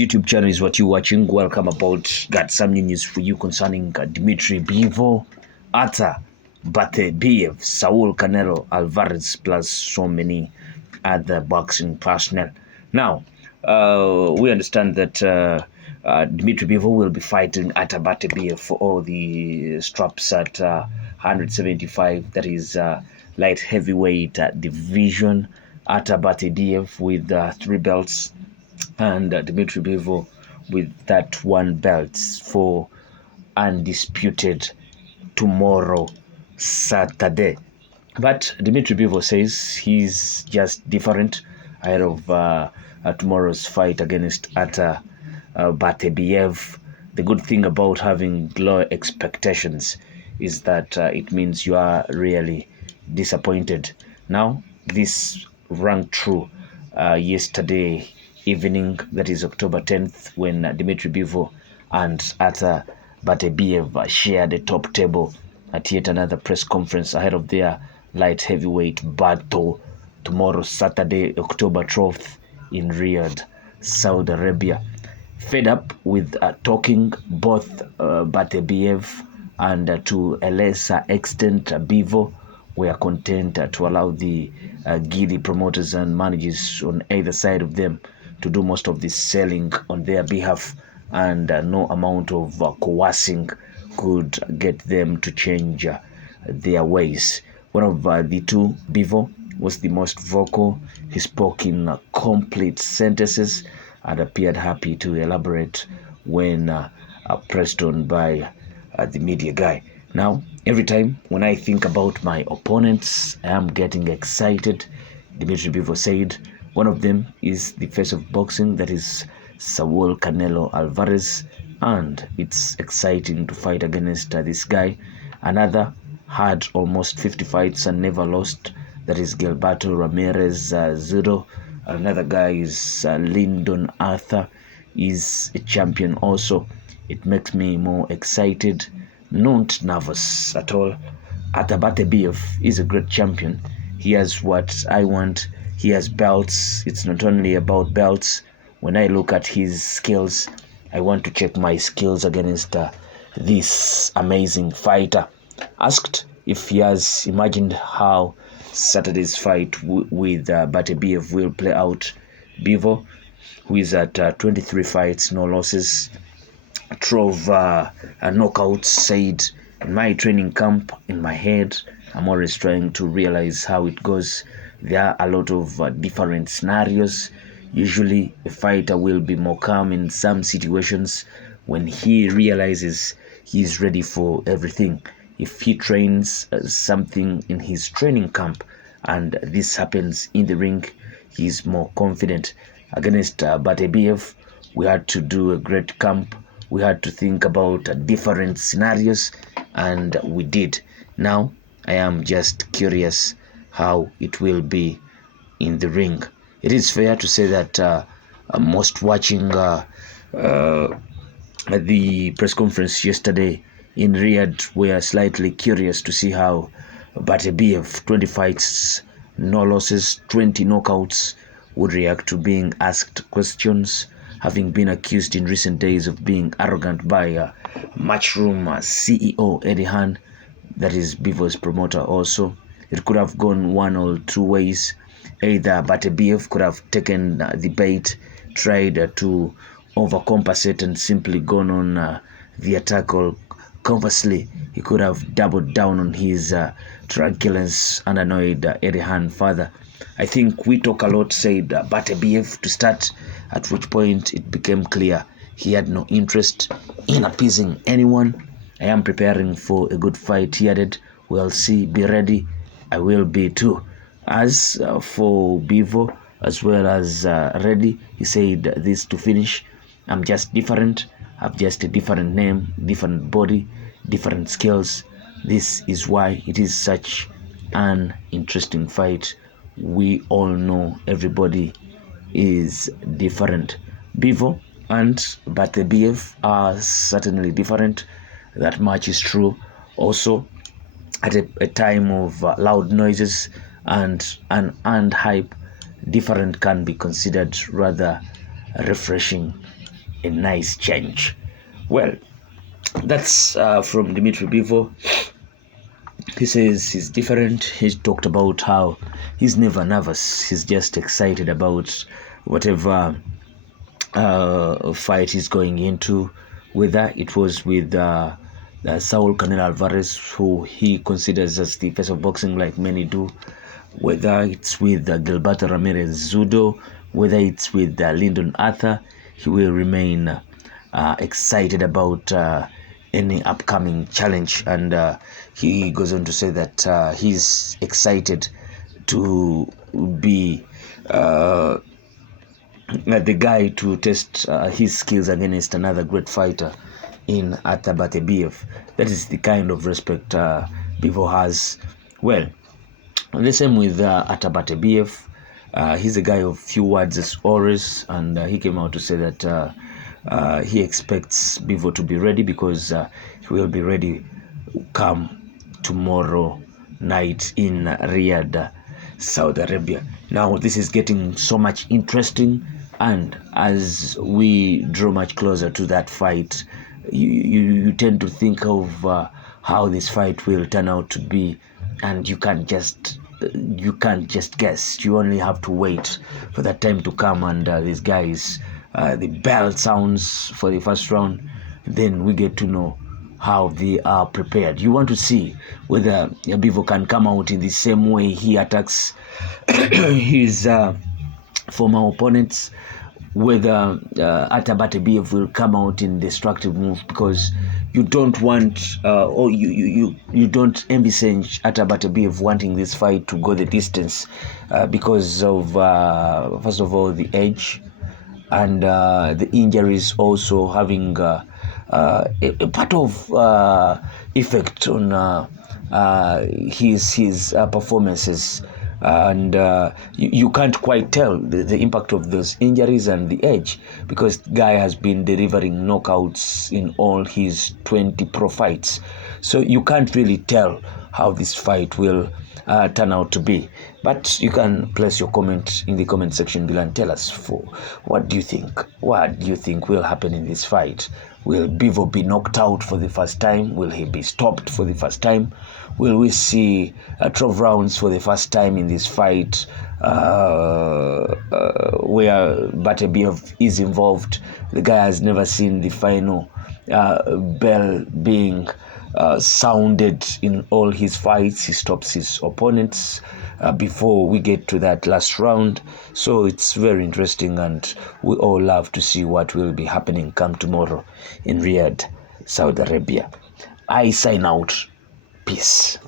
YouTube channel is what you're watching. Welcome about. Got some new news for you concerning Dmitry Bivol, Artur Bterbiev, Saul Canelo Alvarez, plus so many other boxing personnel. Now, we understand that Dmitry Bivol will be fighting Artur Beterbiev for all the straps at 175. That is light heavyweight division. Artur Beterbiev with 3 belts, and Dmitry Bivol with that 1 belt for undisputed tomorrow, Saturday. But Dmitry Bivol says he's just different ahead of tomorrow's fight against Artur Beterbiev. The good thing about having low expectations is that it means you are really disappointed. Now, this rang true yesterday evening, that is October 10th, when Dmitry Bivol and Artur Beterbiev shared the top table at yet another press conference ahead of their light heavyweight battle tomorrow, Saturday, October 12th, in Riyadh, Saudi Arabia. Fed up with talking, both Beterbiev and to a lesser extent Bivol were content to allow the giddy promoters and managers on either side of them to do most of the selling on their behalf, and no amount of coercing could get them to change their ways. One of the two, Bivol, was the most vocal. He spoke in complete sentences and appeared happy to elaborate when pressed on by the media guy. Now, every time when I think about my opponents, I am getting excited, Dmitry Bivol said. One of them is the face of boxing, that is Saul Canelo Alvarez, and it's exciting to fight against this guy. Another had almost 50 fights and never lost, that is Gilberto Ramirez Zuro. Another guy is Lyndon Arthur, is a champion also. It makes me more excited, not nervous at all. Artur Beterbiev is a great champion. He has what I want. He has belts. It's not only about belts. When I look at his skills, I want to check my skills against this amazing fighter. Asked if he has imagined how Saturday's fight with Beterbiev will play out, Bivol, who is at 23 fights, no losses, 12 knockouts, said, "In my training camp, in my head, I'm always trying to realize how it goes. There are a lot of different scenarios. Usually, a fighter will be more calm in some situations when he realizes he's ready for everything. If he trains something in his training camp and this happens in the ring, he's more confident." Against Beterbiev, we had to do a great camp. We had to think about different scenarios, and we did. Now, I am just curious how it will be in the ring. It is fair to say that most watching the press conference yesterday in Riyadh were slightly curious to see how Beterbiev, 20 fights, no losses, 20 knockouts, would react to being asked questions, having been accused in recent days of being arrogant by Matchroom CEO Eddie Hearn, that is Bivol's promoter also. It could have gone one or two ways. Either Beterbiev could have taken the bait, tried to overcompensate and simply gone on the attack, or conversely, he could have doubled down on his truculence and annoyed Eddie Hearn further. I think we talk a lot, said Beterbiev to start, at which point it became clear he had no interest in appeasing anyone. "I am preparing for a good fight," he added. "We'll see, be ready. I will be too." As for Bivol, as well as ready, he said this to finish: "I'm just different. I've just a different name, different body, different skills. This is why it is such an interesting fight. We all know everybody is different." Bivol and Beterbiev are certainly different. That much is true. Also, at a time of loud noises and hype, different can be considered rather refreshing. a nice change. Well, that's from Dmitry Bivol. He says he's different. He's talked about how he's never nervous. He's just excited about whatever fight he's going into, whether it was with Saul Canelo Alvarez, who he considers as the face of boxing like many do, whether it's with Gilberto Ramirez Zudo, whether it's with Lyndon Arthur. He will remain excited about any upcoming challenge, and he goes on to say that he's excited to be the guy to test his skills against another great fighter in Artur Beterbiev. That is the kind of respect Bivol has. Well, the same with Artur Beterbiev. He's a guy of few words as always, and he came out to say that he expects Bivol to be ready, because he will be ready come tomorrow night in Riyadh, Saudi Arabia. Now, this is getting so much interesting, and as we draw much closer to that fight, you tend to think of how this fight will turn out to be, and you can't just guess. You only have to wait for that time to come, and these guys, the bell sounds for the first round, then we get to know how they are prepared. You want to see whether Bivol can come out in the same way he attacks his former opponents, whether Artur Beterbiev will come out in destructive move, because you don't want or you don't envisage Artur Beterbiev wanting this fight to go the distance because of first of all the age, and the injuries also having a part of effect on his performances, and you can't quite tell the impact of those injuries and the age, because the guy has been delivering knockouts in all his 20 pro fights, so you can't really tell how this fight will turn out to be. But you can place your comment in the comment section below and tell us what do you think will happen in this fight. Will Bivol be knocked out for the first time? Will he be stopped for the first time? Will we see 12 rounds for the first time in this fight where Beterbiev is involved? The guy has never seen the final bell being sounded in all his fights. He stops his opponents before we get to that last round. So it's very interesting, and we all love to see what will be happening come tomorrow in Riyadh, Saudi Arabia. I sign out. Peace.